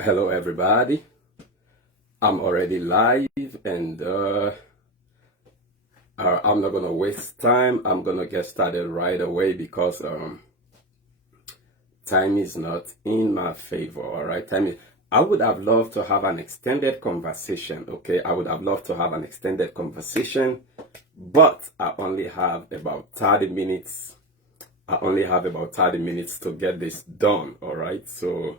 Hello, everybody. I'm already live, and I'm not gonna waste time. I'm gonna get started right away because time is not in my favor. All right, I would have loved to have an extended conversation. Okay, I would have loved to have an extended conversation, but I only have about 30 minutes. I only have about 30 minutes to get this done. All right, so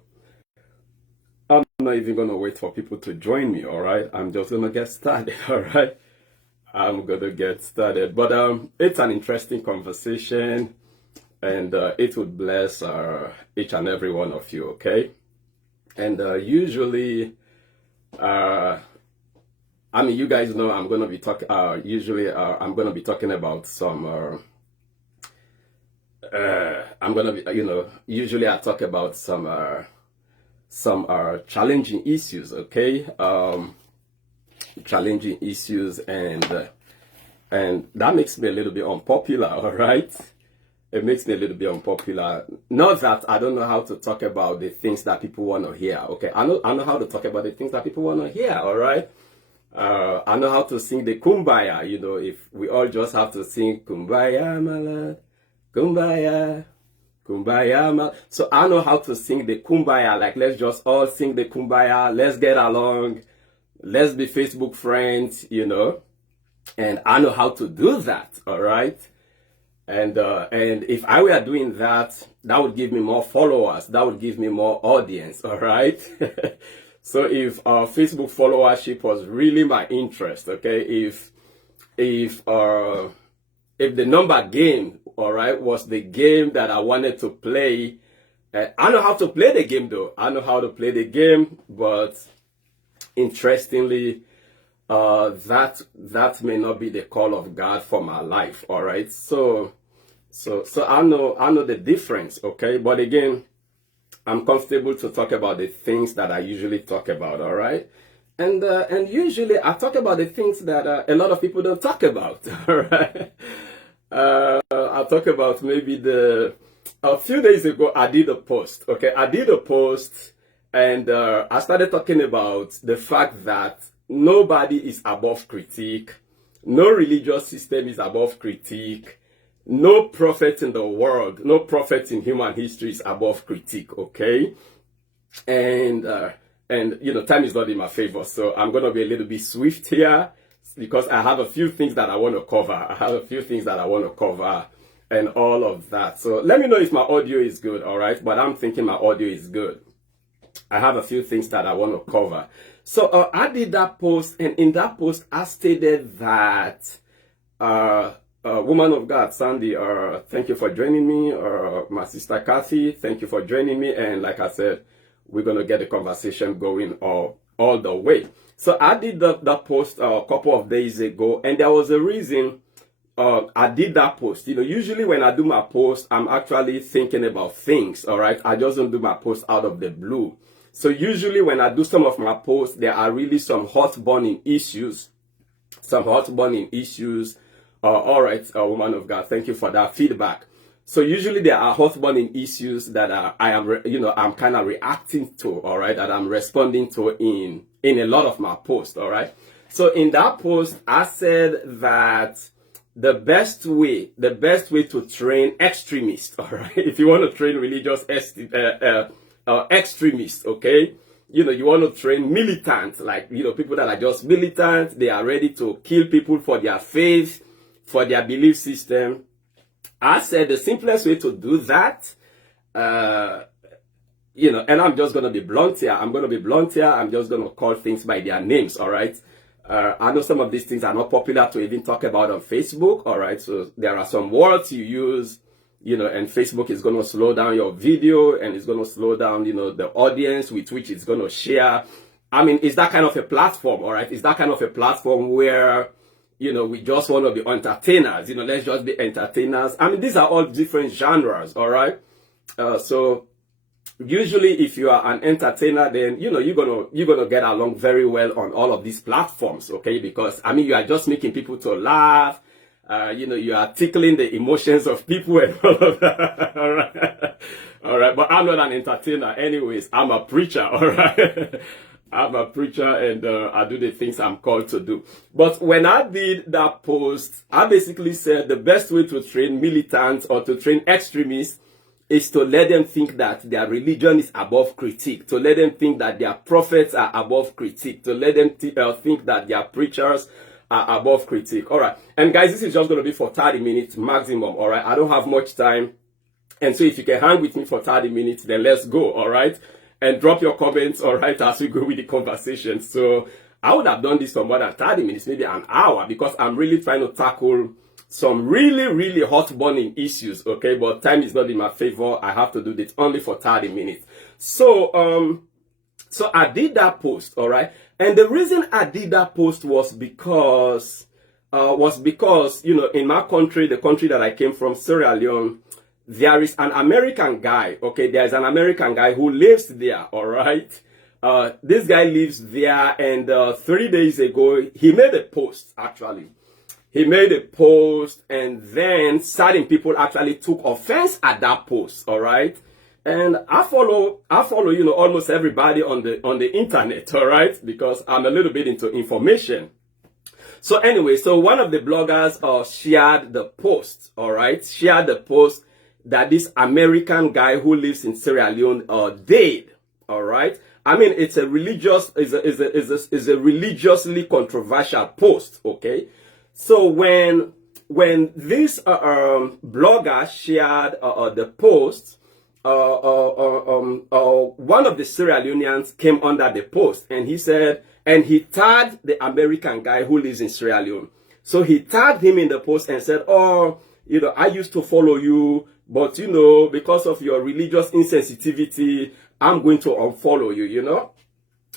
I'm not even gonna wait for people to join me. All right, I'm just gonna get started. All right. I'm gonna get started, but it's an interesting conversation, and it would bless each and every one of you. Okay, and usually, I mean, you guys know I'm gonna be talking. Usually, I'm gonna be talking about some. I'm gonna be, usually I talk about some challenging issues. Okay, challenging issues, and that makes me a little bit unpopular. All right, it makes me a little bit unpopular. Not that I don't know how to talk about the things that people want to hear. Okay, I know how to talk about the things that people want to hear. All right, I know how to sing the kumbaya. If we all just have to sing kumbaya, my lord, kumbaya, kumbaya, so I know how to sing the kumbaya. Like, let's just all sing the kumbaya. Let's get along. Let's be Facebook friends, and I know how to do that. All right. And if I were doing that, that would give me more followers. That would give me more audience. All right. So if Facebook followership was really my interest, okay, if the number game, all right, was the game that I wanted to play, I know how to play the game though. I know how to play the game, but interestingly, that may not be the call of God for my life. All right. So I know the difference. Okay. But again, I'm comfortable to talk about the things that I usually talk about. All right. And usually I talk about the things that a lot of people don't talk about. All right. I talk about maybe a few days ago I did a post. Okay. I did a post, and I started talking about the fact that nobody is above critique. No religious system is above critique. No prophet in the world, no prophet in human history is above critique, okay? And time is not in my favor, so I'm going to be a little bit swift here because I have a few things that I want to cover. And all of that. So let me know if my audio is good, all right? But I'm thinking my audio is good. I have a few things that I want to cover. So I did that post, and in that post, I stated that, woman of God, Sandy, thank you for joining me. My sister Kathy, thank you for joining me. And like I said, we're going to get the conversation going all the way. So I did that post a couple of days ago, and there was a reason I did that post. Usually when I do my post, I'm actually thinking about things, all right? I just don't do my post out of the blue. So usually when I do some of my posts, there are really some hot burning issues. All right, woman of God, thank you for that feedback. So usually there are hot burning issues that I'm kind of reacting to, all right, that I'm responding to in a lot of my posts, all right? So in that post, I said that the best way to train extremists, all right, if you want to train religious extremists, okay, you want to train militants, like, people that are just militant, they are ready to kill people for their faith, for their belief system. I said the simplest way to do that, and I'm just going to be blunt here. I'm just going to call things by their names, all right? I know some of these things are not popular to even talk about on Facebook, all right? So there are some words you use, and Facebook is going to slow down your video, and it's going to slow down, the audience with which it's going to share. I mean, it's that kind of a platform, all right? It's that kind of a platform where, we just want to be entertainers, let's just be entertainers. I mean, these are all different genres, all right? So usually if you are an entertainer, then you're gonna get along very well on all of these platforms, okay? Because I mean, you are just making people to laugh, you are tickling the emotions of people and all of that. All right. All right, but I'm not an entertainer anyways. I'm a preacher, all right? I'm a preacher and I do the things I'm called to do. But when I did that post, I basically said the best way to train militants or to train extremists is to let them think that their religion is above critique, to let them think that their prophets are above critique, to let them think that their preachers are above critique. All right. And guys, this is just going to be for 30 minutes maximum. All right. I don't have much time. And so if you can hang with me for 30 minutes, then let's go. All right. And drop your comments. All right. As we go with the conversation. So I would have done this for more than 30 minutes, maybe an hour, because I'm really trying to tackle some really hot burning issues. Okay. But time is not in my favor. I have to do this only for 30 minutes. So I did that post. All right. And the reason I did that post was because, you know, in my country, the country that I came from, Sierra Leone, there is an American guy, okay? There is an American guy who lives there, all right? This guy lives there, and 3 days ago, he made a post, actually. He made a post, and then certain people actually took offense at that post, all right? And I follow, you know, almost everybody on the internet, all right? Because I'm a little bit into information. So anyway, so one of the bloggers shared the post, all right? Shared the post that this American guy who lives in Sierra Leone did, all right? I mean, it's a religiously controversial post, okay? So when this blogger shared the post, one of the Sierra Leoneans came under the post, and he said, and he tagged the American guy who lives in Sierra Leone. So he tagged him in the post and said, oh, you know, I used to follow you, but you know, because of your religious insensitivity, I'm going to unfollow you, you know,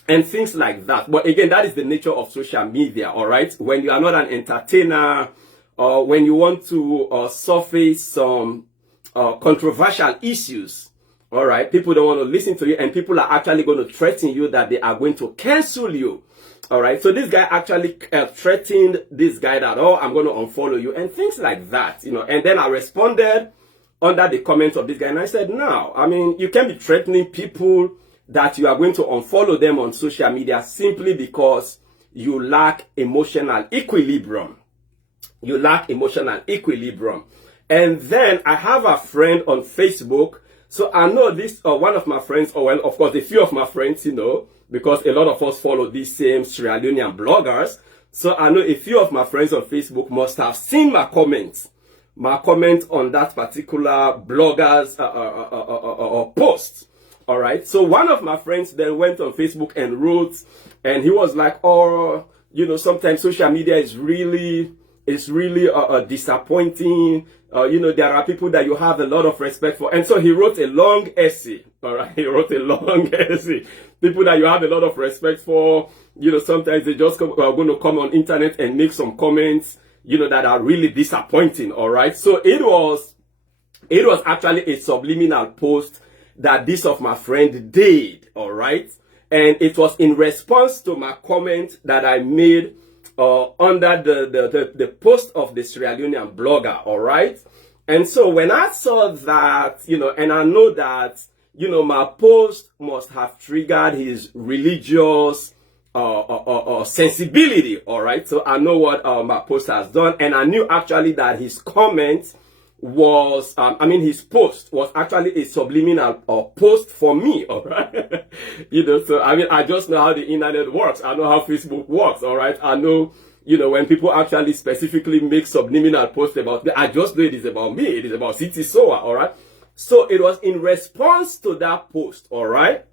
and things like that. But again, that is the nature of social media, all right? When you are not an entertainer, or when you want to surface some controversial issues, all right, people don't want to listen to you, and people are actually going to threaten you that they are going to cancel you, all right? So this guy actually threatened this guy that, oh, I'm going to unfollow you, and things like that, you know. And then I responded under the comments of this guy, and I said, no, I mean, you can't be threatening people that you are going to unfollow them on social media simply because you lack emotional equilibrium. You lack emotional equilibrium. And then I have a friend on Facebook. So I know this, one of my friends, or well, of course, a few of my friends, you know, because a lot of us follow these same Sierra Leonean bloggers. So I know a few of my friends on Facebook must have seen my comments on that particular blogger's post. All right. So one of my friends then went on Facebook and wrote, and he was like, oh, you know, sometimes social media is really disappointing. You know, there are people that you have a lot of respect for. And so he wrote a long essay. All right. He wrote a long essay. People that you have a lot of respect for, you know, sometimes they just are going to come on internet and make some comments, you know, that are really disappointing. All right. So it was actually a subliminal post that this of my friend did. All right. And it was in response to my comment that I made under the post of the Sierra Leonean blogger, all right? And so when I saw that, you know, and I know that, you know, my post must have triggered his religious sensibility, all right? So I know what my post has done, and I knew actually that his comment was, his post was actually a subliminal post for me, all right? You know, so, I just know how the internet works. I know how Facebook works, all right? I know, you know, when people actually specifically make subliminal posts about me, I just know it is about me. It is about S3xual, all right? So it was in response to that post, all right?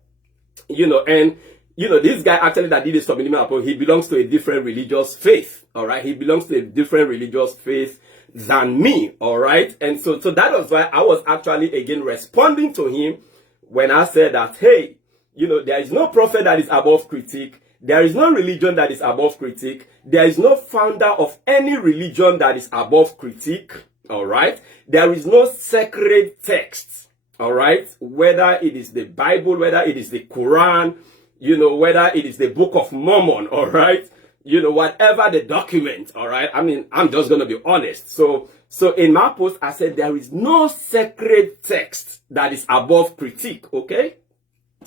You know, and, you know, this guy actually that did a subliminal post, he belongs to a different religious faith, all right? He belongs to a different religious faith than me, all right? And so that was why I was actually again responding to him when I said that, hey, you know, there is no prophet that is above critique. There is no religion that is above critique. There is no founder of any religion that is above critique, all right? There is no sacred text, all right? Whether it is the Bible, whether it is the Quran, you know, whether it is the Book of Mormon, all right? you know, whatever the document, all right? I mean, I'm just going to be honest. So in my post, I said there is no sacred text that is above critique, okay?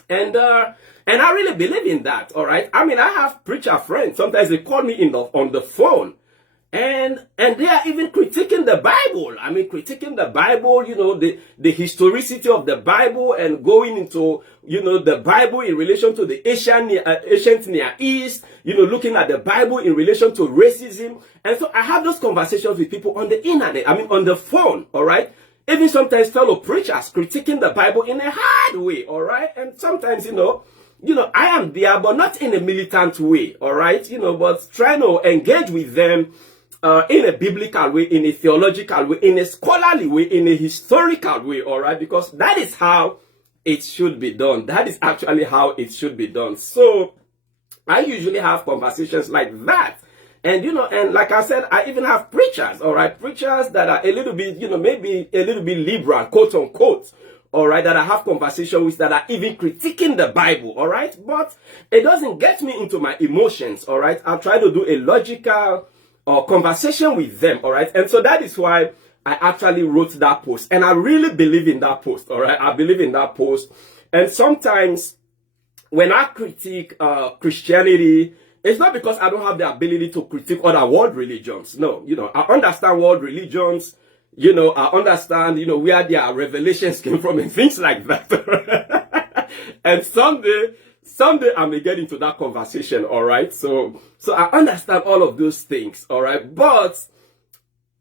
And I really believe in that, all right? I mean, I have preacher friends. Sometimes they call me on the phone, and they are even critiquing the Bible. I mean, critiquing the Bible, you know, the historicity of the Bible, and going into, you know, the Bible in relation to the ancient Near East, you know, looking at the Bible in relation to racism. And so I have those conversations with people on the internet, I mean, on the phone, all right? Even sometimes fellow preachers critiquing the Bible in a hard way, all right? And sometimes, you know, I am there, but not in a militant way, all right? You know, but trying to engage with them in a biblical way, in a theological way, in a scholarly way, in a historical way, all right? Because that is how it should be done. That is actually how it should be done. So I usually have conversations like that. And, you know, and like I said, I even have preachers, all right? Preachers that are a little bit, you know, maybe a little bit liberal, quote unquote, all right, that I have conversations with, that are even critiquing the Bible, all right? But it doesn't get me into my emotions, all right? I try to do a logical conversation with them, all right? And so that is why I actually wrote that post. And I really believe in that post, all right? I believe in that post. And sometimes when I critique Christianity, it's not because I don't have the ability to critique other world religions. No, you know, I understand world religions. You know, I understand, you know, where their revelations came from and things like that. And someday I may get into that conversation, all right? So I understand all of those things, all right? But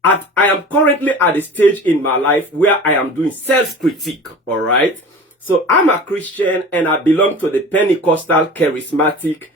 I am currently at a stage in my life where I am doing self-critique, all right? So I'm a Christian and I belong to the Pentecostal charismatic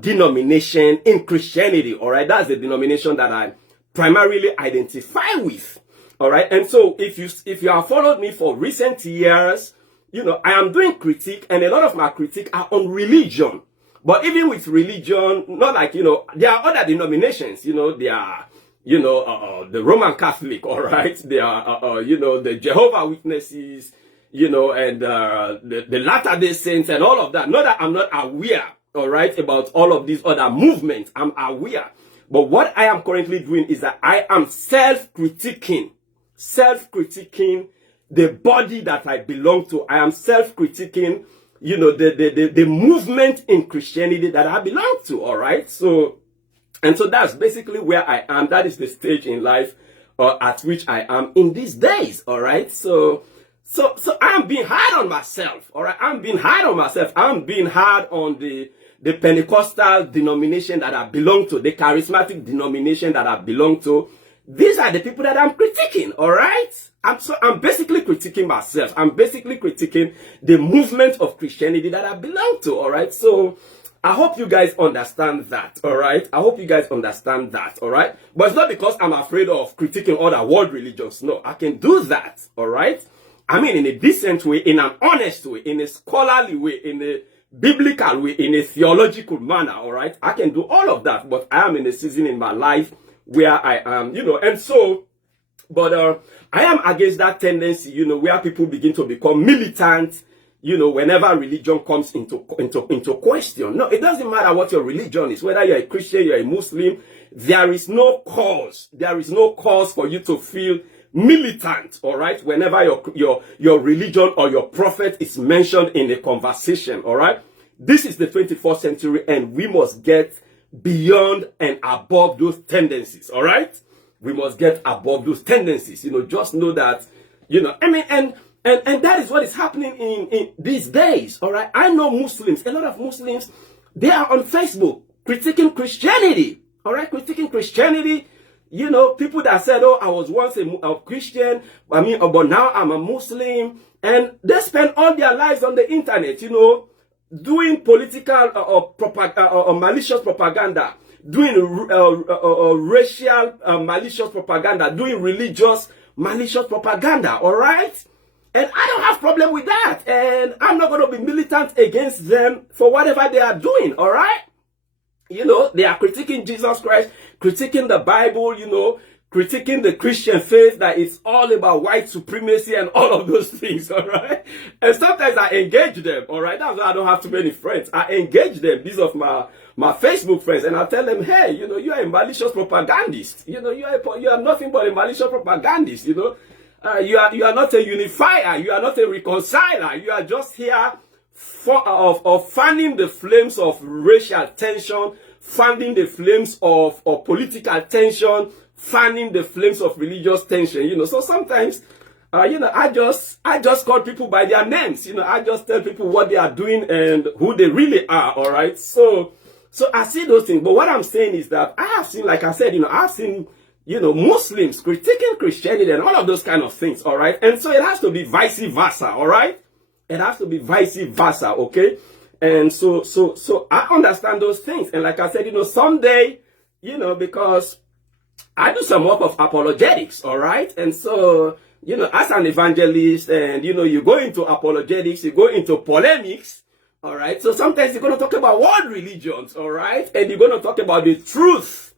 denomination in Christianity, all right? That's the denomination that I primarily identify with, all right? And so if you have followed me for recent years, you know, I am doing critique, and a lot of my critique are on religion. But even with religion, not like, you know, there are other denominations, you know, there are, you know, the Roman Catholic, all right? There are, you know, the Jehovah Witnesses, you know, and the Latter-day Saints and all of that. Not that I'm not aware, all right, about all of these other movements. I'm aware. But what I am currently doing is that I am self-critiquing the body that I belong to. I am self-critiquing, you know, the movement in Christianity that I belong to, all right? So that's basically where I am. That is the stage in life at which I am in these days, all right? So I'm being hard on myself, all right? I'm being hard on myself. I'm being hard on the Pentecostal denomination that I belong to, the charismatic denomination that I belong to. These are the people that I'm critiquing, all right? I'm basically critiquing myself. I'm basically critiquing the movement of Christianity that I belong to, all right? So I hope you guys understand that, all right? I hope you guys understand that, all right? But it's not because I'm afraid of critiquing other world religions. No, I can do that, all right? I mean, in a decent way, in an honest way, in a scholarly way, in a biblical way, in a theological manner, all right? I can do all of that, but I am in a season in my life where I am, you know, and so, but I am against that tendency, you know, where people begin to become militant, you know, whenever religion comes into question. No, it doesn't matter what your religion is, whether you're a Christian, you're a Muslim, there is no cause for you to feel militant, all right, whenever your religion or your prophet is mentioned in a conversation, all right? This is the 21st century, and we must get beyond and above those tendencies, all right? We must get above those tendencies, you know, just know that, you know, I mean, and that is what is happening in these days, all right? I know Muslims, a lot of Muslims, they are on Facebook critiquing Christianity, all right? Critiquing Christianity, you know, people that said, oh, I was once a Christian, I mean, but now I'm a Muslim, and they spend all their lives on the internet, you know, doing political or malicious propaganda, doing racial malicious propaganda, doing religious malicious propaganda, all right? And I don't have problem with that. And I'm not going to be militant against them for whatever they are doing, all right? You know, they are critiquing Jesus Christ, critiquing the Bible, you know, critiquing the Christian faith, that it's all about white supremacy and all of those things, all right? And sometimes I engage them, all right? That's why I don't have too many friends. I engage them. These of my Facebook friends, and I tell them, hey, you know, you are a malicious propagandist. You know, you are nothing but a malicious propagandist. You know, you are not a unifier. You are not a reconciler. You are just here of fanning the flames of racial tension, fanning the flames of political tension, fanning the flames of religious tension. You know, so sometimes, you know, I just call people by their names. You know, I just tell people what they are doing and who they really are. All right. So I see those things. But what I'm saying is that I have seen, like I said, you know, I've seen, you know, Muslims critiquing Christianity and all of those kind of things. All right. And so it has to be vice versa. All right. It has to be vice versa. Okay. And so I understand those things. And like I said, you know, someday, you know, because I do some work of apologetics. All right. And so, you know, as an evangelist, and, you know, you go into apologetics, you go into polemics, all right? So sometimes you're going to talk about world religions, all right? And you're going to talk about the truth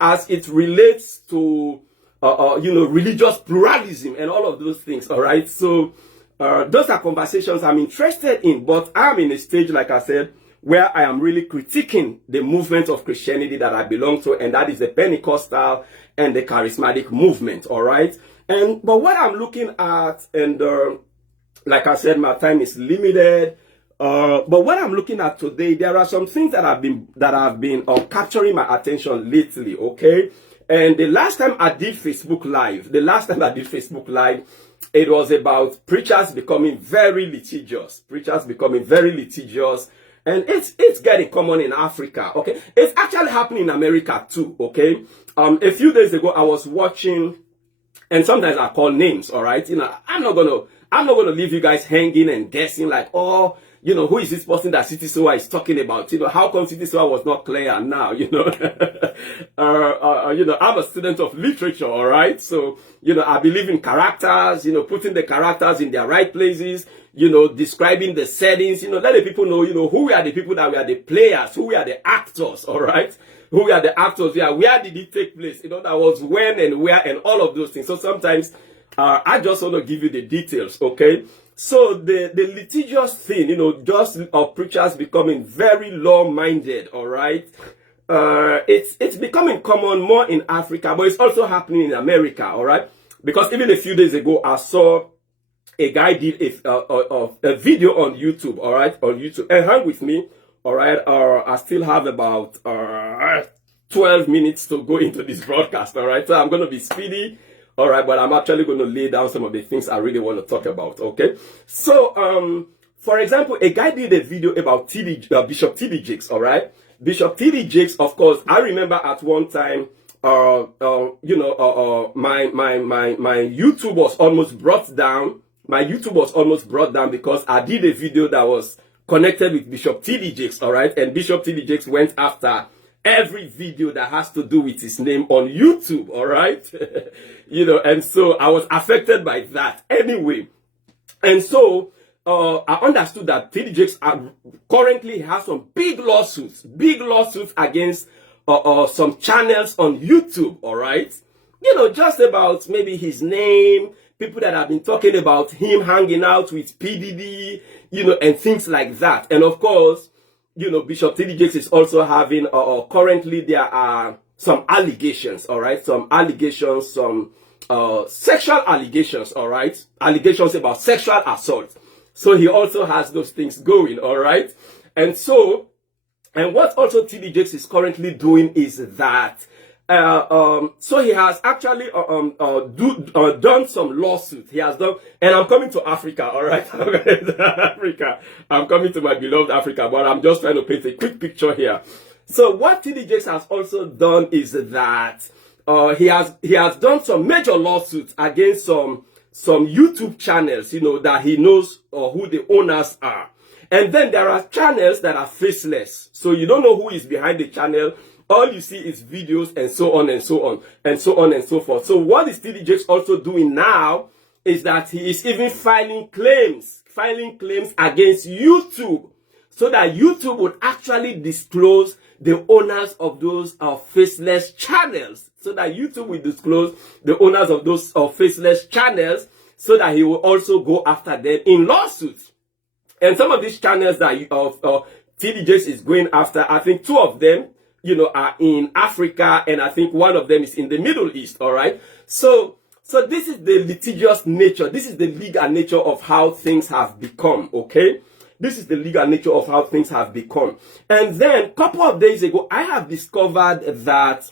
as it relates to, you know, religious pluralism and all of those things, all right? So those are conversations I'm interested in, but I'm in a stage, like I said, where I am really critiquing the movement of Christianity that I belong to, and that is the Pentecostal and the charismatic movement, all right? But what I'm looking at, and like I said, my time is limited. But what I'm looking at today, there are some things that have been capturing my attention lately. Okay, and the last time I did Facebook Live, it was about preachers becoming very litigious. And it's getting common in Africa. Okay, it's actually happening in America too. Okay, a few days ago I was watching. And sometimes I call names, all right? You know, I'm not gonna leave you guys hanging and guessing like, oh, you know, who is this person that S3xual is talking about? You know, how come S3xual was not clear now? You know, you know, I'm a student of literature, all right? So, you know, I believe in characters, you know, putting the characters in their right places, you know, describing the settings, you know, let the people know, you know, who are the people that were the players, who are the actors, all right? Who are the actors? Yeah, where did it take place? You know, that was when and where and all of those things. So sometimes I just want to give you the details, okay? So the litigious thing, you know, just preachers becoming very law-minded, all right? It's becoming common more in Africa, but it's also happening in America, all right? Because even a few days ago, I saw a guy did a video on YouTube, all right? On YouTube, and hang with me. All right, I still have about 12 minutes to go into this broadcast, all right? So I'm going to be speedy, all right? But I'm actually going to lay down some of the things I really want to talk about, okay? So, for example, a guy did a video about Bishop T.D. Jakes, all right? Bishop T.D. Jakes, of course, I remember at one time, you know, my YouTube was almost brought down. My YouTube was almost brought down because I did a video that was connected with Bishop T.D. Jakes, all right? And Bishop T.D. Jakes went after every video that has to do with his name on YouTube, all right? You know, and so I was affected by that anyway. And so I understood that T.D. Jakes currently has some big lawsuits against some channels on YouTube, all right? You know, just about maybe his name, people that have been talking about him hanging out with PDD, you know, and things like that. And of course, you know, Bishop T.D. Jakes is also having, currently there are some allegations, all right? Some allegations, some sexual allegations, all right? Allegations about sexual assault. So he also has those things going, all right? And so, and what also T.D. Jakes is currently doing is that, so he has actually done some lawsuits. He has done, and I'm coming to Africa, all right? Africa. I'm coming to my beloved Africa, but I'm just trying to paint a quick picture here. So what T.D. Jakes has also done is that he has done some major lawsuits against some YouTube channels, you know, that he knows who the owners are. And then there are channels that are faceless. So you don't know who is behind the channel. All you see is videos and so on and so on and so on and so forth. So what is T.D. Jakes also doing now is that he is even filing claims against YouTube, so that YouTube would actually disclose the owners of those faceless channels, so that YouTube will disclose the owners of those faceless channels, so that he will also go after them in lawsuits. And some of these channels that TD Jakes is going after. I think two of them, you know, are in Africa, and I think one of them is in the Middle East, all right? So this is the litigious nature. This is the legal nature of how things have become, okay? This is the legal nature of how things have become. And then a couple of days ago, I have discovered that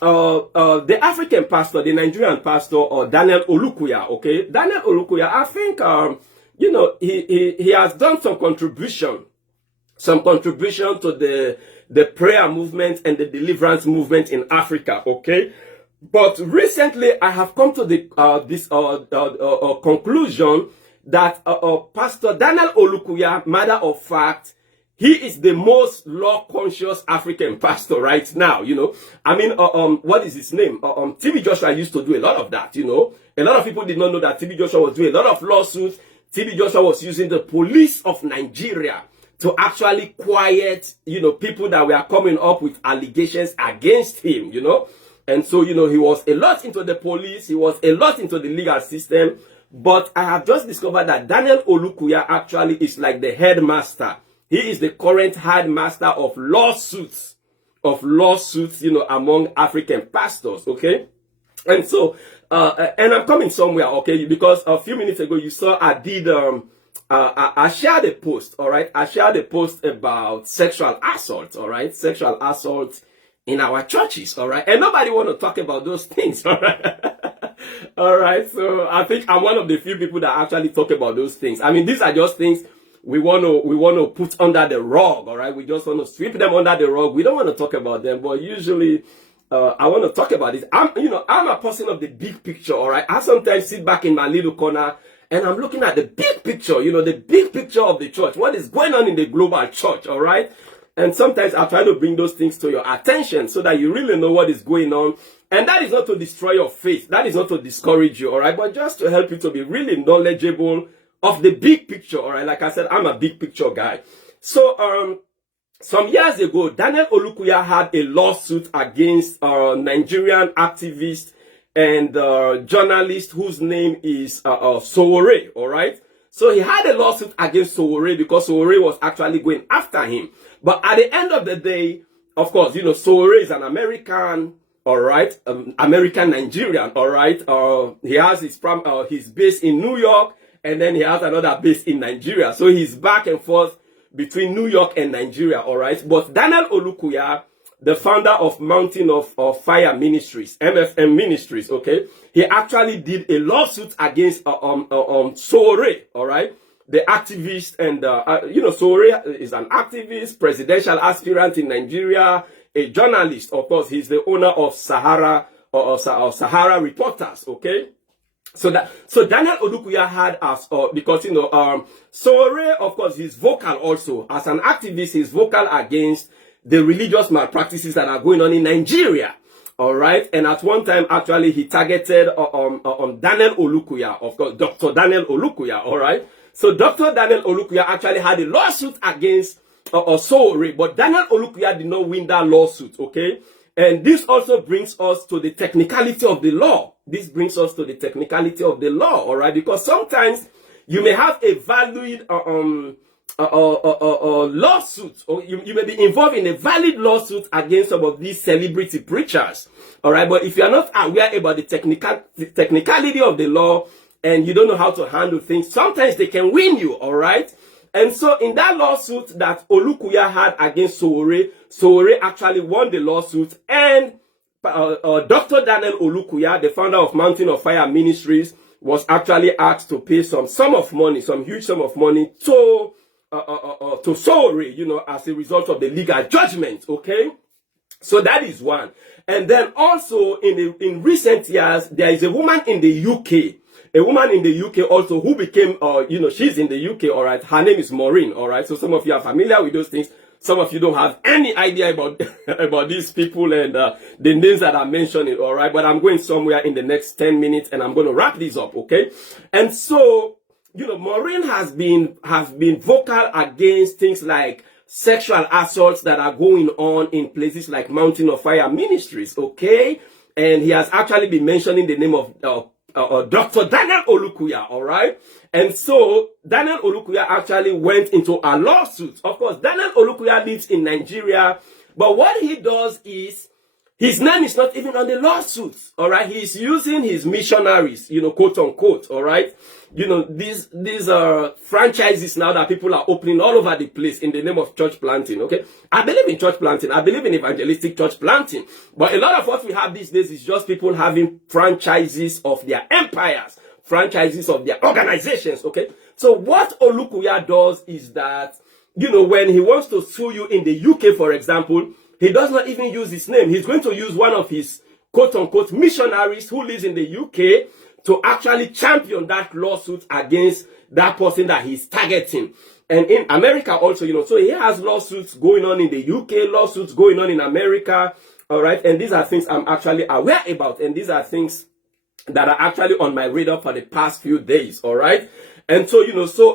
the African pastor, the Nigerian pastor, Daniel Olukoya, okay? Daniel Olukoya, I think, you know, he has done some contribution to the prayer movement and the deliverance movement in Africa, okay? But recently, I have come to the conclusion that Pastor Daniel Olukoya, matter of fact, he is the most law-conscious African pastor right now, you know. I mean, what is his name? TB Joshua used to do a lot of that, you know. A lot of people did not know that TB Joshua was doing a lot of lawsuits. TB Joshua was using the police of Nigeria to actually quiet, you know, people that were coming up with allegations against him, you know. And so, you know, he was a lot into the police. He was a lot into the legal system. But I have just discovered that Daniel Olukoya actually is like the headmaster. He is the current headmaster of lawsuits, you know, among African pastors, okay? And so, and I'm coming somewhere, okay? Because a few minutes ago, you saw I did, I shared a post, all right? I shared a post about sexual assault, all right? Sexual assault in our churches, all right? And nobody want to talk about those things, all right? All right, so I think I'm one of the few people that actually talk about those things. I mean, these are just things we want to put under the rug, all right? We just want to sweep them under the rug. We don't want to talk about them, but usually I want to talk about it. I'm a person of the big picture, all right? I sometimes sit back in my little corner and I'm looking at the big picture, you know, the big picture of the church. What is going on in the global church, all right? And sometimes I try to bring those things to your attention so that you really know what is going on. And that is not to destroy your faith. That is not to discourage you, all right? But just to help you to be really knowledgeable of the big picture, all right? Like I said, I'm a big picture guy. So, some years ago, Daniel Olukoya had a lawsuit against a Nigerian activist and journalist whose name is Sowore, all right? So he had a lawsuit against Sowore because Sowore was actually going after him. But at the end of the day, of course, you know, Sowore is an American, all right, American Nigerian, all right. He has his base in New York, and then he has another base in Nigeria. So he's back and forth between New York and Nigeria, all right. But Daniel Olukoya, the founder of Mountain of Fire Ministries, MFM Ministries, okay, he actually did a lawsuit against Sowore, all right, the activist, and you know, Sowore is an activist, presidential aspirant in Nigeria, a journalist. Of course, he's the owner of Sahara Sahara Reporters, okay. So Daniel Olukoya had us, because, you know, Sowore, of course, he's vocal also. As an activist, he's vocal against the religious malpractices that are going on in Nigeria. All right. And at one time, actually, he targeted Daniel Olukoya, of course, Dr. Daniel Olukoya. All right. So Dr. Daniel Olukoya actually had a lawsuit against Sowore, but Daniel Olukoya did not win that lawsuit. Okay. And this also brings us to the technicality of the law. This brings us to the technicality of the law, all right? Because sometimes you may have a valid lawsuit, or you may be involved in a valid lawsuit against some of these celebrity preachers, all right? But if you are not aware about the technicality of the law and you don't know how to handle things, sometimes they can win you, all right? And so in that lawsuit that Olukoya had against Sowore, Sowore actually won the lawsuit, and Dr. Daniel Olukoya, the founder of Mountain of Fire Ministries, was actually asked to pay some huge sum of money to Sowore, you know, as a result of the legal judgment, okay? So that is one. And then also in recent years, there is a woman in the UK. A woman in the UK also who became, you know, she's in the UK, all right. Her name is Maureen, all right. So some of you are familiar with those things. Some of you don't have any idea about about these people and the names that I'm mentioning, all right. But I'm going somewhere in the next 10 minutes and I'm going to wrap this up, okay. And so, you know, Maureen has been vocal against things like sexual assaults that are going on in places like Mountain of Fire Ministries, okay. And he has actually been mentioning the name of Dr. Daniel Olukoya, all right? And so Daniel Olukoya actually went into a lawsuit. Of course, Daniel Olukoya lives in Nigeria, but what he does is, his name is not even on the lawsuit, all right? He's using his missionaries, quote unquote, all right? These are franchises now that people are opening all over the place in the name of church planting, okay? I believe in church planting. I believe in evangelistic church planting. But a lot of what we have these days is just people having franchises of their empires, franchises of their organizations, okay? So what Olukoya does is that, when he wants to sue you in the UK, for example, he does not even use his name. He's going to use one of his quote-unquote missionaries who lives in the UK to actually champion that lawsuit against that person that he's targeting. And in America also, so he has lawsuits going on in the UK, lawsuits going on in America, all right? And these are things I'm actually aware about, and these are things that are actually on my radar for the past few days, all right? And so,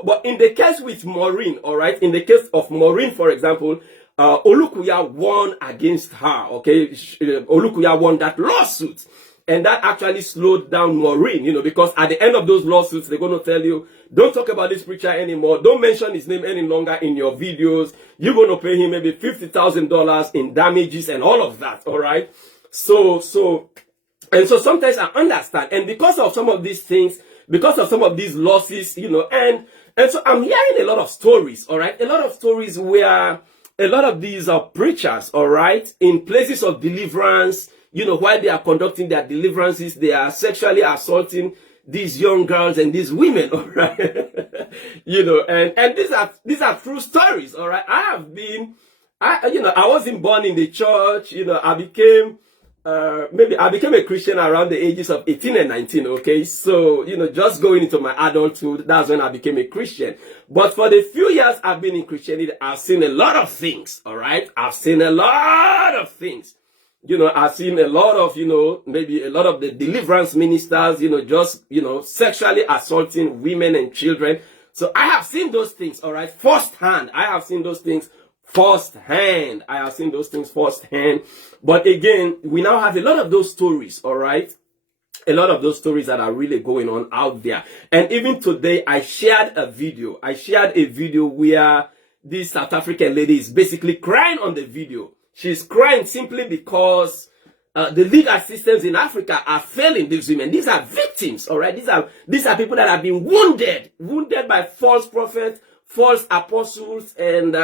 but in the case with Maureen, all right, in the case of Maureen, for example, Olukoya won against her, okay? Olukoya won that lawsuit. And that actually slowed down Maureen, because at the end of those lawsuits, they're going to tell you, don't talk about this preacher anymore. Don't mention his name any longer in your videos. You're going to pay him maybe $50,000 in damages and all of that, all right? So sometimes I understand. And because of some of these things, because of some of these losses, and so I'm hearing a lot of stories, all right? A lot of stories where a lot of these preachers, all right, in places of deliverance, while they are conducting their deliverances, they are sexually assaulting these young girls and these women, all right? And these are true stories, all right? I wasn't born in the church, I became a Christian around the ages of 18 and 19, okay? So, just going into my adulthood, that's when I became a Christian. But for the few years I've been in Christianity, I've seen a lot of things, all right? I've seen a lot of things. I've seen a lot of, maybe a lot of the deliverance ministers, just, sexually assaulting women and children. So I have seen those things, all right, firsthand. I have seen those things firsthand. But again, we now have a lot of those stories, all right? A lot of those stories that are really going on out there. And even today, I shared a video where this South African lady is basically crying on the video. She's crying simply because the legal systems in Africa are failing these women. These are victims, all right? These are people that have been wounded by false prophets, false apostles, and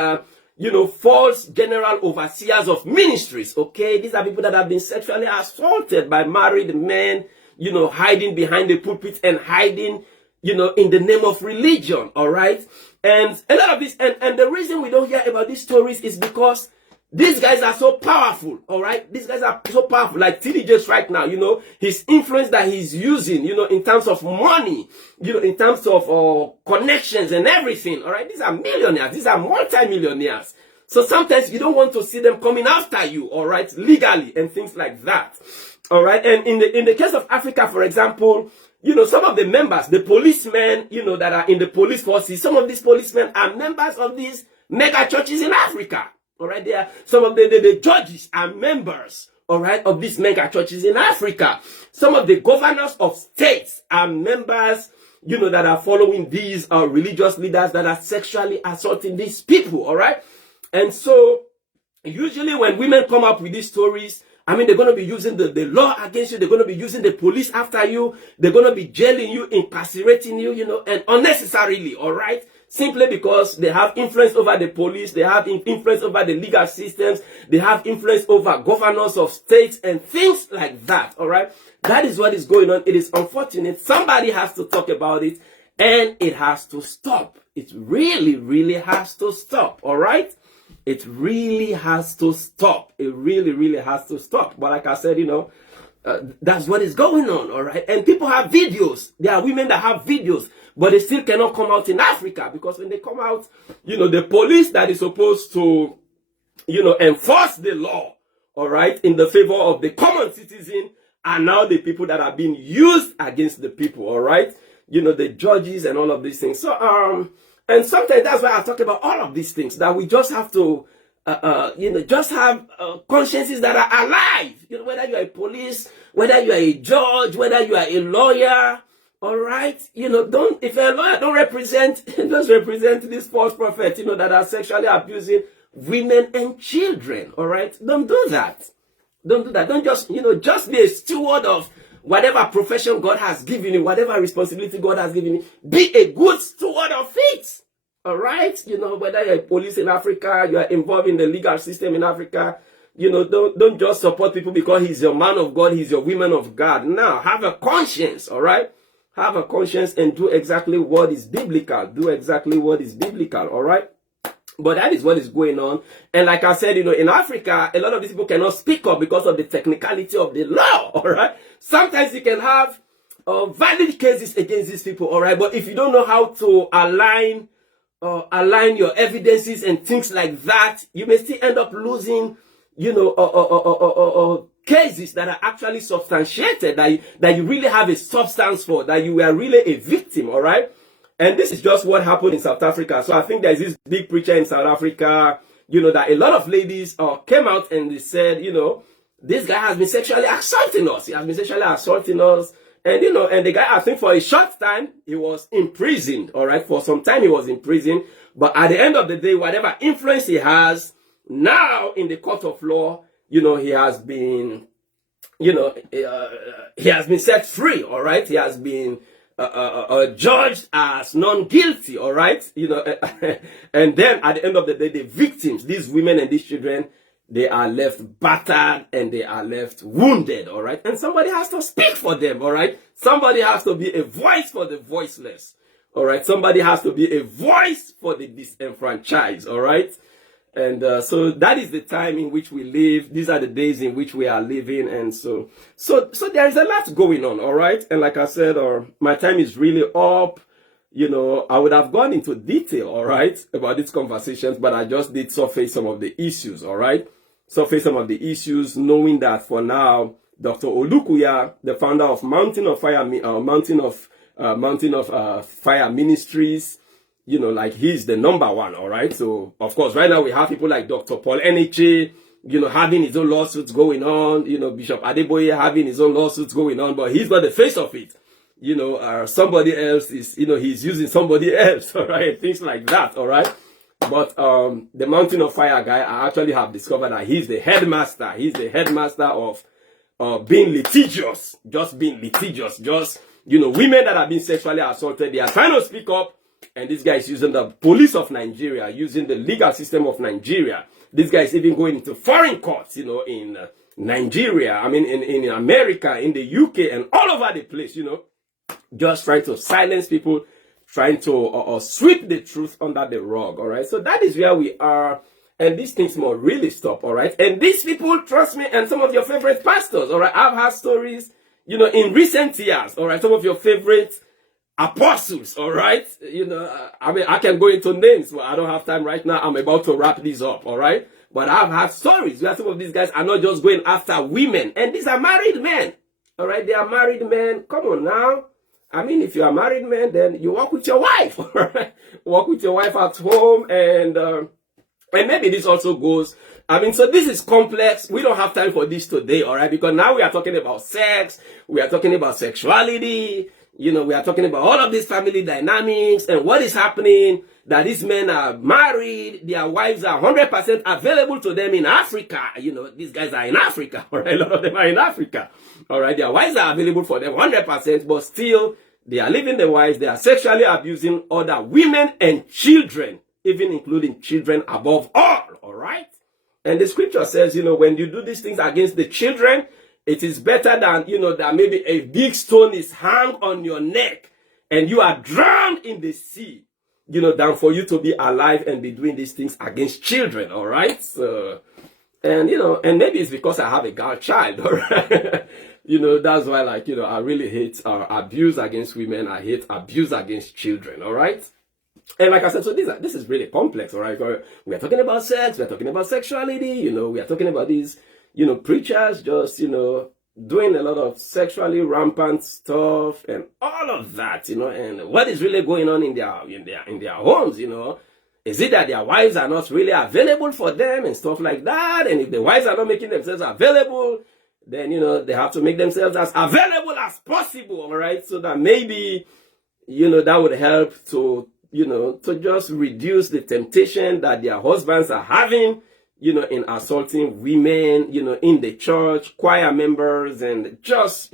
false general overseers of ministries, okay? These are people that have been sexually assaulted by married men, hiding behind the pulpit and hiding, in the name of religion, all right? And a lot of this, and the reason we don't hear about these stories is because these guys are so powerful, all right? These guys are so powerful, like TD Jakes right now, his influence that he's using, in terms of money, in terms of connections and everything, all right? These are millionaires. These are multi-millionaires. So sometimes you don't want to see them coming after you, all right, legally and things like that, all right? And in the case of Africa, for example, some of the members, the policemen, that are in the police forces, some of these policemen are members of these mega churches in Africa. All right, there, some of the judges are members, all right, of these mega churches in Africa. Some of the governors of states are members, that are following these religious leaders that are sexually assaulting these people, all right? And so, usually when women come up with these stories, they're going to be using the law against you. They're going to be using the police after you. They're going to be jailing you, incarcerating you, and unnecessarily, all right? Simply because they have influence over the police, they have influence over the legal systems, they have influence over governors of states and things like that, all right? That is what is going on. It is unfortunate. Somebody has to talk about it, and it has to stop. It really, really has to stop, all right? It really has to stop. It really, really has to stop. But like I said, that's what is going on, all right? And people have videos. There are women that have videos, but they still cannot come out in Africa, because when they come out, the police that is supposed to, enforce the law, all right, in the favor of the common citizen, are now the people that are being used against the people, all right? The judges and all of these things. So, and sometimes that's why I talk about all of these things, that we just have to just have consciences that are alive. Whether you are a police, whether you are a judge, whether you are a lawyer, all right. If you're a lawyer, don't just represent these false prophets, that are sexually abusing women and children, all right. Don't do that. Don't do that. Don't just be a steward of whatever profession God has given you, whatever responsibility God has given you. Be a good steward of it. All right, whether you're a police in Africa, you are involved in the legal system in Africa, don't just support people because he's your man of God, he's your woman of God. Now, have a conscience, all right? Have a conscience and do exactly what is biblical. Do exactly what is biblical, all right? But that is what is going on. And like I said, in Africa, a lot of these people cannot speak up because of the technicality of the law, all right? Sometimes you can have valid cases against these people, all right? But if you don't know how to align your evidences and things like that, you may still end up losing, cases that are actually substantiated, that you really have a substance for, that you were really a victim, all right? And this is just what happened in South Africa. So I think there's this big preacher in South Africa, that a lot of ladies came out and they said, this guy has been sexually assaulting us. He has been sexually assaulting us. And, and the guy, I think for a short time, he was imprisoned, all right? For some time, he was in prison. But at the end of the day, whatever influence he has, now in the court of law, he has been, he has been set free, all right? He has been judged as non-guilty, all right? And then at the end of the day, the victims, these women and these children, they are left battered and they are left wounded, all right? And somebody has to speak for them, all right? Somebody has to be a voice for the voiceless, all right? Somebody has to be a voice for the disenfranchised, all right? And so that is the time in which we live. These are the days in which we are living. And so there is a lot going on, all right? And like I said, my time is really up. I would have gone into detail, all right, about these conversations, but I just did surface some of the issues, all right? Surface some of the issues, knowing that for now, Dr. Olukoya, the founder of Mountain of Fire Ministries, he's the number one, all right? So, of course, right now we have people like Dr. Paul Eneche, having his own lawsuits going on, Bishop Adeboye having his own lawsuits going on, but he's not the face of it. Somebody else is, he's using somebody else, all right? Things like that, all right? But the Mountain of Fire guy, I actually have discovered that he's the headmaster. He's the headmaster of being litigious, just being litigious, women that have been sexually assaulted, they are trying to speak up, and this guy is using the police of Nigeria, using the legal system of Nigeria. This guy is even going into foreign courts, in Nigeria, in America, in the UK, and all over the place, just trying to silence people, trying to sweep the truth under the rug, all right? So that is where we are, and these things must really stop, all right? And these people, trust me, and some of your favorite pastors, all right? I've had stories, in recent years, all right? Some of your favorite apostles, all right? I can go into names, but I don't have time right now. I'm about to wrap this up, all right? But I've had stories where some of these guys are not just going after women, and these are married men, all right? They are married men. Come on now. If you are a married man, then you walk with your wife, all right? Walk with your wife at home, and maybe this also goes, so this is complex. We don't have time for this today, all right? Because now we are talking about sex, we are talking about sexuality, we are talking about all of these family dynamics and what is happening, that these men are married, their wives are 100% available to them in Africa. These guys are in Africa, all right? A lot of them are in Africa, all right? Their wives are available for them 100%, but still, they are leaving the wives, they are sexually abusing other women and children, even including children above all right? And the scripture says, when you do these things against the children, it is better than, that maybe a big stone is hung on your neck and you are drowned in the sea, than for you to be alive and be doing these things against children, all right? So, and maybe it's because I have a girl child, all right? That's why, I really hate abuse against women. I hate abuse against children, all right? And like I said, so this is really complex, all right? We are talking about sex, we are talking about sexuality, we are talking about these, preachers just, doing a lot of sexually rampant stuff and all of that, and what is really going on in their homes, Is it that their wives are not really available for them and stuff like that? And if the wives are not making themselves available, then, they have to make themselves as available as possible, all right? So that maybe, that would help to, to just reduce the temptation that their husbands are having, in assaulting women, in the church, choir members, and just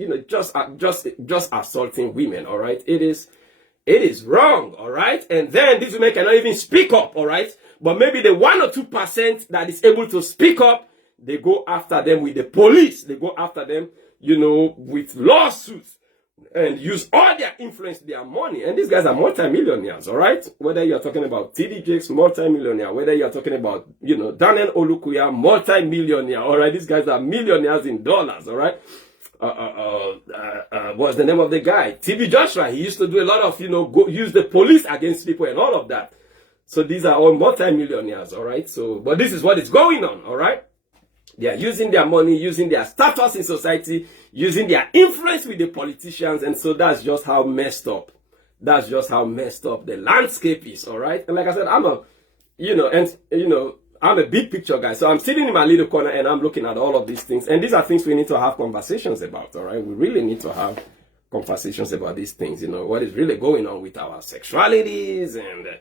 assaulting women, all right? It is wrong, all right? And then these women cannot even speak up, all right? But maybe the 1 or 2% that is able to speak up, they go after them with the police. They go after them, with lawsuits and use all their influence, their money. And these guys are multimillionaires, all right? Whether you're talking about TD Jakes, multimillionaire. Whether you're talking about, Daniel Olukoya, multimillionaire, all right? These guys are millionaires in dollars, all right? What's the name of the guy? TB Joshua. He used to do a lot of, use the police against people and all of that. So these are all multimillionaires, all right? So, but this is what is going on, all right? They are using their money, using their status in society, using their influence with the politicians. And so that's just how messed up. That's just how messed up the landscape is, all right? And like I said, I'm a big picture guy. So I'm sitting in my little corner and I'm looking at all of these things. And these are things we need to have conversations about, all right? We really need to have conversations about these things, what is really going on with our sexualities and,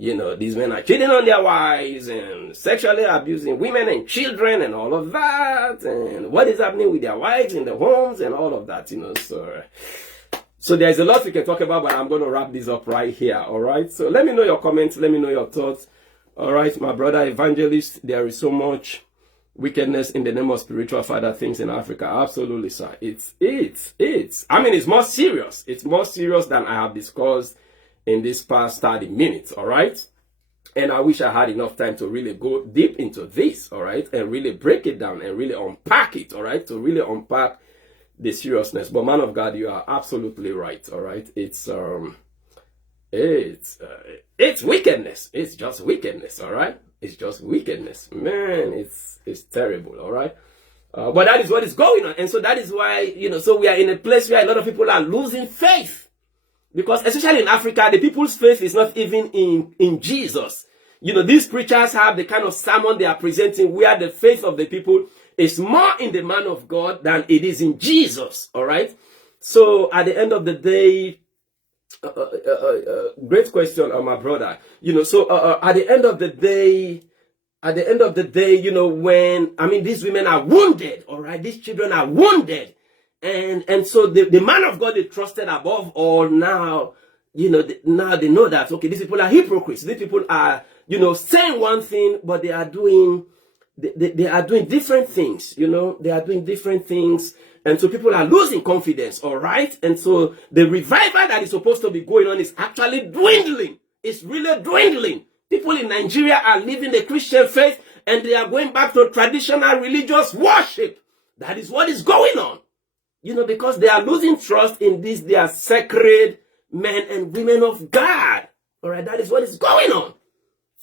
these men are cheating on their wives and sexually abusing women and children and all of that. And what is happening with their wives in the homes and all of that, So there's a lot we can talk about, but I'm going to wrap this up right here, all right? So let me know your comments. Let me know your thoughts. All right, my brother evangelist, there is so much wickedness in the name of spiritual father things in Africa. Absolutely, sir. It's more serious. It's more serious than I have discussed in this past 30 minutes, all right? And I wish I had enough time to really go deep into this, all right? And really break it down and really unpack it, all right? To really unpack the seriousness. But man of God, you are absolutely right, all right? It's wickedness. It's just wickedness, all right? It's just wickedness. Man, it's terrible, all right? But that is what is going on. And so that is why, so we are in a place where a lot of people are losing faith. Because especially in Africa, the people's faith is not even in Jesus. These preachers have the kind of sermon they are presenting where the faith of the people is more in the man of God than it is in Jesus, all right? So at the end of the day, great question, my brother. So at the end of the day, when, these women are wounded, all right? These children are wounded. And so the man of God they trusted above all now, now they know that, okay, these people are hypocrites. These people are, saying one thing, but they are doing different things, they are doing different things. And so people are losing confidence, all right? And so the revival that is supposed to be going on is actually dwindling. It's really dwindling. People in Nigeria are leaving the Christian faith and they are going back to traditional religious worship. That is what is going on. Because they are losing trust in these, their sacred men and women of God. All right, that is what is going on.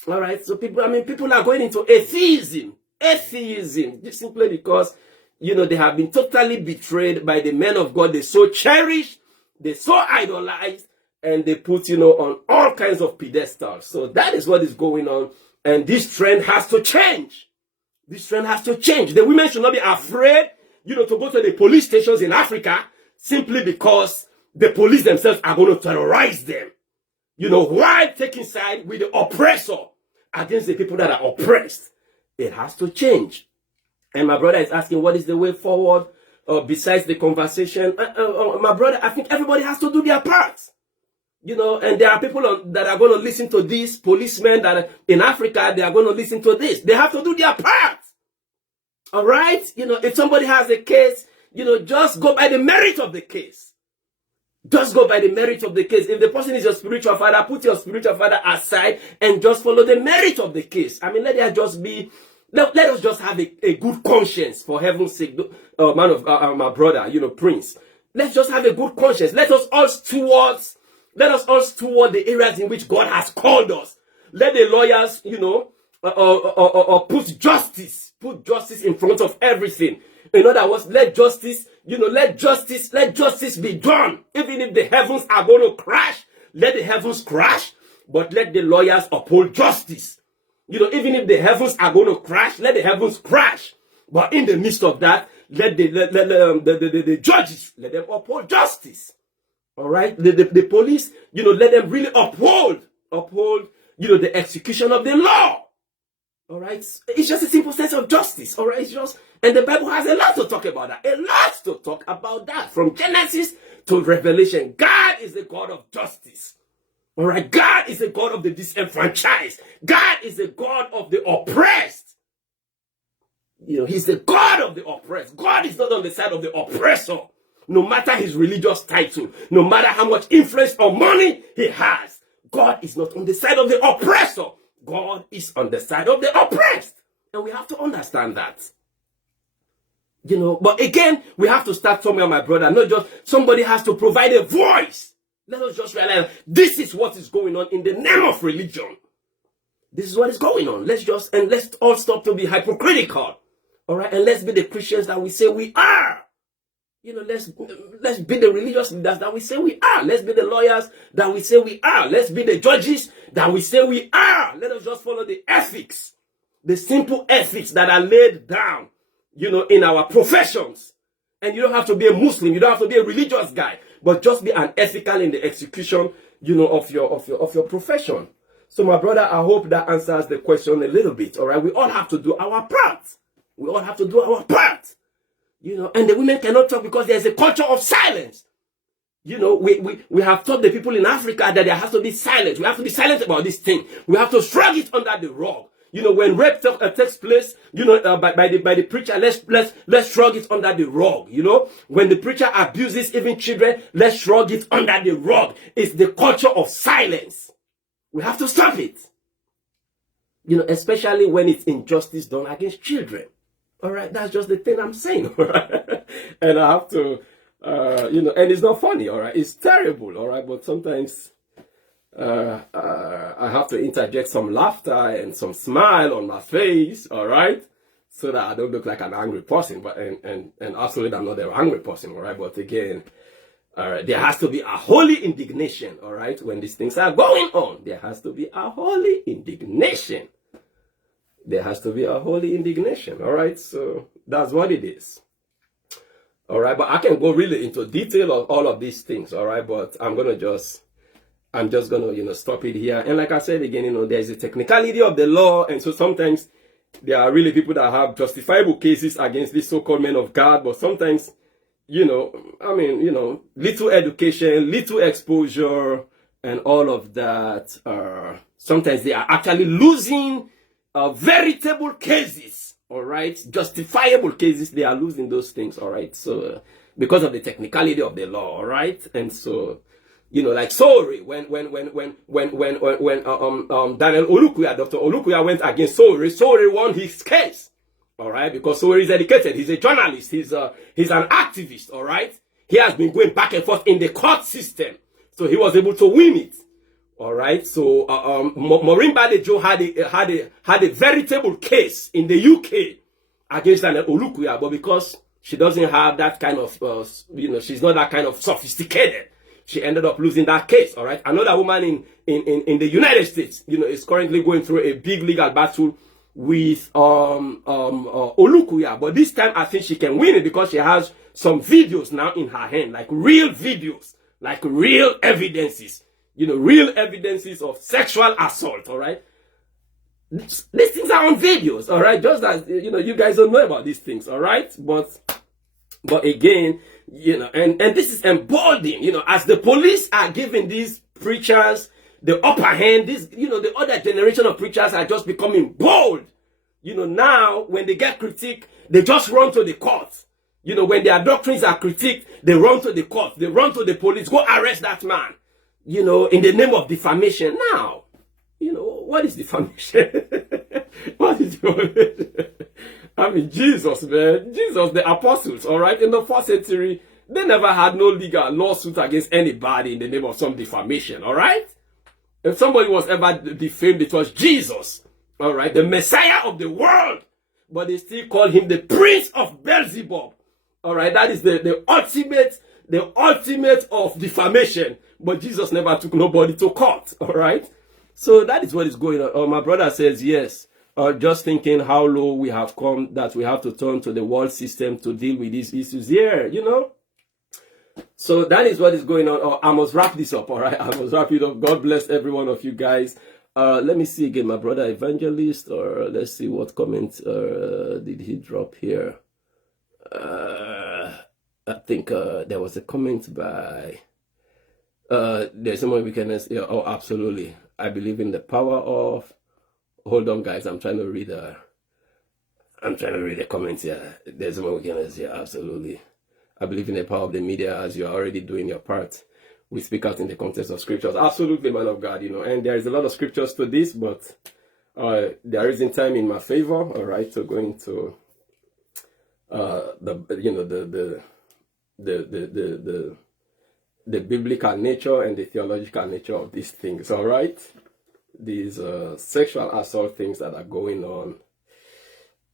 All right, so people are going into atheism, just simply because, they have been totally betrayed by the men of God they so cherish, they so idolize, and they put, on all kinds of pedestals. So that is what is going on, and this trend has to change. This trend has to change. The women should not be afraid to go to the police stations in Africa simply because the police themselves are going to terrorize them. While taking side with the oppressor against the people that are oppressed. It has to change. And my brother is asking, what is the way forward besides the conversation? My brother, I think everybody has to do their part. And there are people that are going to listen to this, policemen that are in Africa, they are going to listen to this. They have to do their part. All right? If somebody has a case, just go by the merit of the case. Just go by the merit of the case. If the person is your spiritual father, put your spiritual father aside and just follow the merit of the case. Let us just have a good conscience, for heaven's sake, man of my brother, Prince. Let's just have a good conscience. Let us all steward the areas in which God has called us. Let the lawyers, put justice in front of everything. In other words, let justice be done. Even if the heavens are going to crash, let the heavens crash. but let the lawyers uphold justice. You know, even if the heavens are going to crash, let the heavens crash. But in the midst of that, let the judges, let them uphold justice. All right? The police, you know, let them really uphold, you know, the execution of the law. All right? It's just a simple sense of justice. All right? It's just, and the Bible has a lot to talk about that. A lot to talk about that. From Genesis to Revelation, God is the God of justice. All right? God is the God of the disenfranchised. God is the God of the oppressed. You know, he's the God of the oppressed. God is not on the side of the oppressor. No matter his religious title, no matter how much influence or money he has, God is not on the side of the oppressor. God is on the side of the oppressed. And we have to understand that. You know, but again, we have to start somewhere, my brother. Not just somebody has to provide a voice. Let us just realize this is what is going on in the name of religion. This is what is going on. Let's all stop to be hypocritical. All right, and let's be the Christians that we say we are. You know, let's be the religious leaders that we say we are. Let's be the lawyers that we say we are. Let's be the judges that we say we are. Let us just follow the ethics, the simple ethics that are laid down, you know, in our professions. And you don't have to be a Muslim. You don't have to be a religious guy, but just be an ethical in the execution, you know, of your profession. So, my brother, I hope that answers the question a little bit. All right, we all have to do our part. We all have to do our part. You know, and the women cannot talk because there's a culture of silence. You know, we have taught the people in Africa that there has to be silence. We have to be silent about this thing. We have to shrug it under the rug. You know, when rape takes place, you know, by the preacher, let's shrug it under the rug. You know, when the preacher abuses even children, let's shrug it under the rug. It's the culture of silence. We have to stop it. You know, especially when it's injustice done against children. All right, that's just the thing I'm saying. All right, and I have to, you know, and it's not funny. All right, it's terrible. All right, but sometimes I have to interject some laughter and some smile on my face. All right, so that I don't look like an angry person. But and absolutely I'm not an angry person. All right, but again, all right, there has to be a holy indignation. All right, when these things are going on, there has to be a holy indignation. There has to be a holy indignation. All right, so that's what it is. All right, but I can go really into detail of all of these things. All right, but I'm just gonna, you know, stop it here. And like I said again, you know, there's a technicality of the law, and so sometimes there are really people that have justifiable cases against these so-called men of God, but sometimes, you know, I mean, you know, little education, little exposure, and all of that. Sometimes they are actually losing veritable cases, all right, justifiable cases. They are losing those things, all right. So because of the technicality of the law, all right. And so, you know, like sorry, when Daniel Olukoya, Dr. Olukoya went against Sorry won his case, all right, because Sorry is educated. He's a journalist. He's an activist, all right. He has been going back and forth in the court system, so he was able to win it. All right, so Maureen Badejo had a veritable case in the UK against Daniel Olukoya, but because she doesn't have that kind of, you know, she's not that kind of sophisticated, she ended up losing that case. All right, another woman in the United States, you know, is currently going through a big legal battle with Olukoya, but this time I think she can win it because she has some videos now in her hand, like real videos, like real evidences. You know, real evidences of sexual assault, all right? These things are on videos, all right? Just as, you know, you guys don't know about these things, all right? But again, you know, and this is emboldening, you know, as the police are giving these preachers the upper hand, this, you know, the other generation of preachers are just becoming bold. You know, now, when they get critiqued, they just run to the courts. You know, when their doctrines are critiqued, they run to the court. They run to the police. Go arrest that man. You know, in the name of defamation. Now, you know, what is defamation? What is defamation? I mean, Jesus, man. Jesus, the apostles, all right? In the first century, they never had no legal lawsuit against anybody in the name of some defamation, all right? If somebody was ever defamed, it was Jesus, all right? The Messiah of the world. But they still call him the Prince of Beelzebub, all right? That is the ultimate of defamation. But Jesus never took nobody to court, all right? So that is what is going on. My brother says, yes, just thinking how low we have come that we have to turn to the world system to deal with these issues here, you know. So that is what is going on. I must wrap this up, all right? I must wrap it up. God bless every one of you guys. Let me see again, my brother Evangelist, or let's see what comment did he drop here. I think there was a comment by there's someone wickedness. Yeah, oh, absolutely. I believe in the power of. Hold on, guys. I'm trying to read the comments here. There's someone wickedness. Yeah, absolutely. I believe in the power of the media as you're already doing your part. We speak out in the context of scriptures. Absolutely, man of God. You know, and there is a lot of scriptures to this, but there isn't time in my favor. All right, so going to the biblical nature and the theological nature of these things, all right? These sexual assault things that are going on,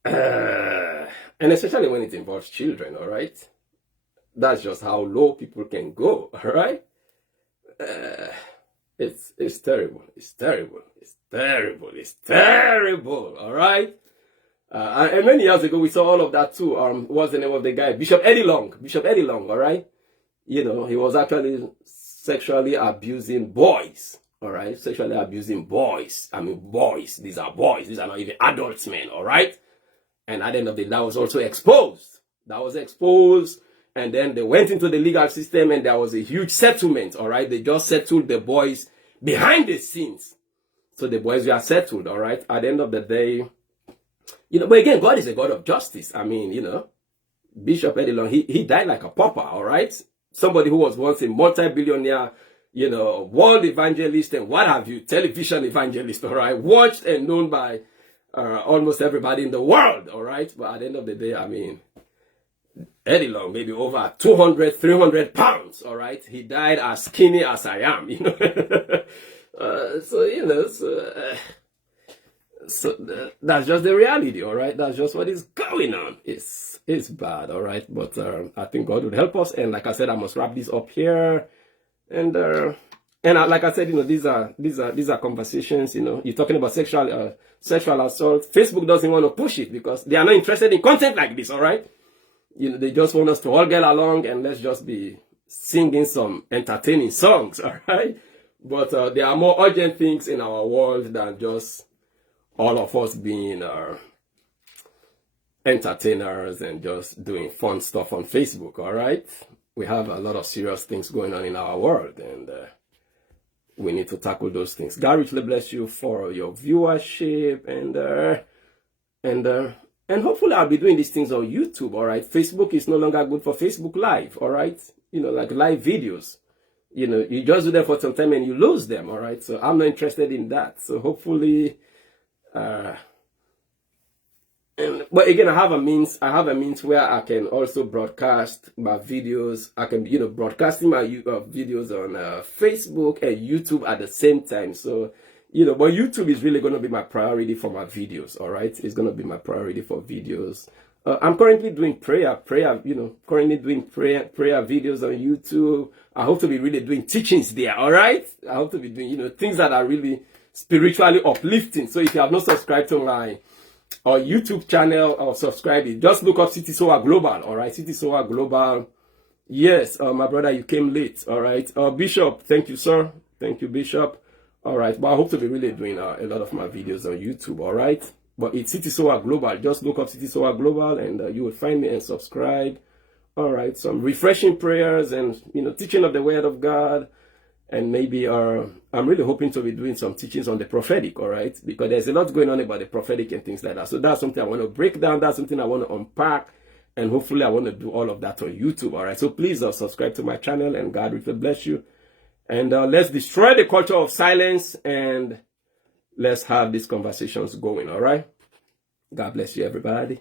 and especially when it involves children, all right? That's just how low people can go, all right? It's terrible, it's terrible, it's terrible, it's terrible, all right? And many years ago, we saw all of that too. What's the name of the guy? Bishop Eddie Long, all right? You know, he was actually sexually abusing boys, all right? Sexually abusing boys. I mean, boys. These are boys. These are not even adults, men, all right? And at the end of the day, that was also exposed. That was exposed. And then they went into the legal system and there was a huge settlement, all right? They just settled the boys behind the scenes. So the boys were settled, all right? At the end of the day, you know, but again, God is a God of justice. I mean, you know, Bishop Eddie Long, he died like a pauper, all right? Somebody who was once a multi-billionaire, you know, world evangelist and what have you, television evangelist, all right? Watched and known by almost everybody in the world, all right? But at the end of the day, I mean, Eddie Long, maybe over 200, 300 pounds, all right? He died as skinny as I am, you know? So, you know, so that's just the reality, all right? That's just what is going on. It's bad, all right? But I think God would help us. And like I said, I must wrap this up here. And like I said, you know, these are conversations. You know, you're talking about sexual assault. Facebook doesn't want to push it because they are not interested in content like this, all right? You know, they just want us to all get along and let's just be singing some entertaining songs, all right? But there are more urgent things in our world than just all of us being entertainers and just doing fun stuff on Facebook, all right? We have a lot of serious things going on in our world, and we need to tackle those things. God richly bless you for your viewership, and hopefully I'll be doing these things on YouTube, all right? Facebook is no longer good for Facebook Live, all right? You know, like live videos. You know, you just do them for some time and you lose them, all right? So I'm not interested in that. So hopefully... but again, I have a means where I can also broadcast my videos. I can, you know, broadcasting my videos on Facebook and YouTube at the same time. So, you know, but YouTube is really going to be my priority for my videos. All right. It's going to be my priority for videos. I'm currently doing prayer, you know, prayer videos on YouTube. I hope to be really doing teachings there. All right. I hope to be doing, you know, things that are really spiritually uplifting. So if you have not subscribed to my YouTube channel or subscribe it, just look up S3xual Global, all right? S3xual Global. Yes, my brother, you came late, all right? Bishop, thank you, sir. Thank you, Bishop. All right, but I hope to be really doing a lot of my videos on YouTube, all right? But it's S3xual Global. Just look up S3xual Global and you will find me and subscribe. All right, some refreshing prayers and, you know, teaching of the Word of God. And maybe I'm really hoping to be doing some teachings on the prophetic, all right? Because there's a lot going on about the prophetic and things like that. So that's something I want to break down. That's something I want to unpack. And hopefully I want to do all of that on YouTube, all right? So please subscribe to my channel and God will bless you. And let's destroy the culture of silence and let's have these conversations going, all right? God bless you, everybody.